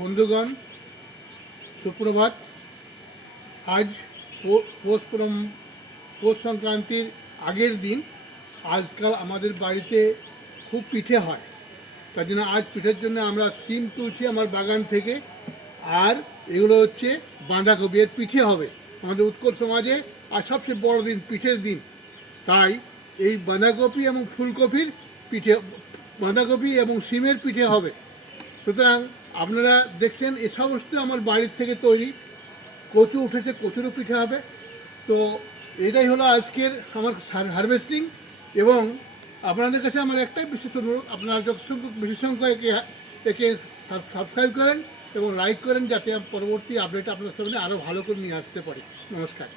বন্ধুগণ, সুপ্রভাত। আজ পৌষ সংক্রান্তির আগের দিন। আজকাল আমাদের বাড়িতে খুব পিঠে হয়, তার জন্য আজ পিঠের জন্য আমরা সিম তুলছি আমার বাগান থেকে। আর এগুলো হচ্ছে বাঁধাকপি, এর পিঠে হবে। আমাদের উৎকল সমাজে আর সবচেয়ে বড় দিন, পিঠের দিন। তাই এই বাঁধাকপি এবং ফুলকপির পিঠে, বাঁধাকপি এবং সিমের পিঠে হবে। সুতরাং আপনারা দেখছেন এ সমস্ত আমার বাড়ির থেকে তৈরি। কচু উঠেছে, কচুরও পিঠে হবে। তো এটাই হলো আজকের আমার হারভেস্টিং। এবং আপনাদের কাছে আমার একটাই বিশেষ অনুরোধ, আপনারা যত সংখ্যক বেশি সংখ্যক একে সাবস্ক্রাইব করেন এবং লাইক করেন, যাতে পরবর্তী আপডেট আপনার সামনে আরও ভালো করে নিয়ে আসতে পারি। নমস্কার।